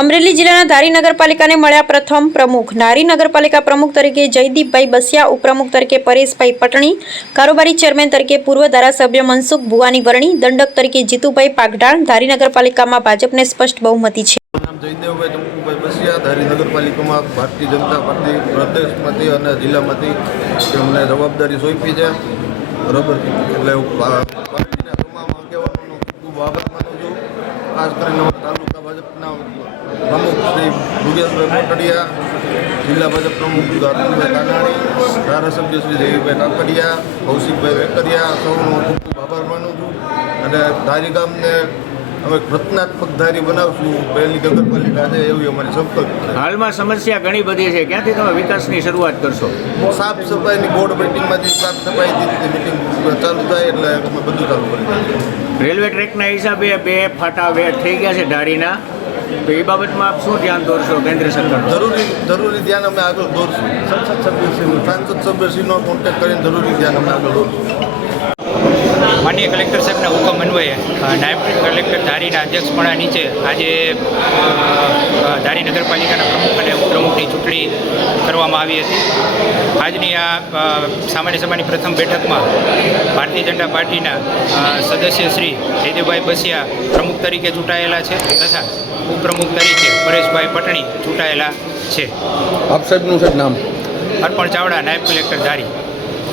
અમરેલી જિલ્લાના ધારી નગરપાલિકાને મળ્યા પ્રથમ પ્રમુખ. ધારી નગરપાલિકા પ્રમુખ તરીકે જયદીપભાઈ બસિયા, ઉપપ્રમુખ તરીકે પરેશભાઈ પટણી, કારોબારી ચેરમેન તરીકે પૂર્વ ધારાસભ્ય મનસુખ ભુવાની વરણી, દંડક તરીકે જીતુભાઈ પાગઢાળ. ધારી નગરપાલિકામાં ભાજપને સ્પષ્ટ બહુમતી છે. નામ જયદેવભાઈ ચંપુભાઈ બસિયા, ધારી નગરપાલિકામાં ભારતીય જનતા પાર્ટી પ્રદેશમાંથી અને જિલ્લામાંથી તેમને જવાબદારી સોંપી છે. બરાબર, એટલે પાર્ટીના તમામ આગેવાનોનો ખૂબ આભાર માનું છું. ખાસ કરીને તાલુકા ભાજપના પ્રમુખ શ્રી યોગેશભાઈ મોટડિયા, જિલ્લા ભાજપ પ્રમુખ અર્જુનભાઈ કાનાણી, ધારાસભ્ય શ્રી જયભાઈ કાકડિયા, કૌશિકભાઈ વેકરિયા, સૌનો ખૂબ ખૂબ આભાર માનું છું. અને ધારી ગામને હવે રચનાત્મક ધારી બનાવશું, પહેલી નગરપાલિકા છે એવી અમારી સંકલ્પ છે. હાલમાં સમસ્યા ઘણી બધી છે, ક્યાંથી તમે વિકાસની શરૂઆત કરશો? સાફ સફાઈની બોર્ડ મિટિંગમાંથી સાફ સફાઈથી મિટિંગ ચાલુ થાય એટલે અમે બધું ચાલુ કરી દઈએ. રેલવે ટ્રેકના હિસાબે 2 ફાટા થઈ ગયા છે ધારીના, તો એ બાબતમાં આપ શું ધ્યાન દોરશો કેન્દ્ર સરકાર? જરૂરી ધ્યાન અમે આગળ દોરશું. સાંસદ સભ્યશ્રીનો કોન્ટેક્ટ કરીને જરૂરી ધ્યાન અમે આગળ દોરશું. માનનીય કલેક્ટર સાહેબના હુકમ અન્વયે નાયબ કલેક્ટર ધારીના અધ્યક્ષપણા નીચે આજે ધારી નગરપાલિકાના પ્રમુખ અને ઉપપ્રમુખની ચૂંટણી કરવામાં આવી હતી. આજની આ સામાન્ય સભાની પ્રથમ બેઠકમાં ભારતીય જનતા પાર્ટીના સદસ્ય શ્રી જયદેવભાઈ બસિયા પ્રમુખ તરીકે ચૂંટાયેલા છે તથા ઉપપ્રમુખ તરીકે પરેશભાઈ પટણી ચૂંટાયેલા છે. આપ સાહેબનું સાહેબ નામ? અર્પણ ચાવડા, નાયબ કલેક્ટર ધારી.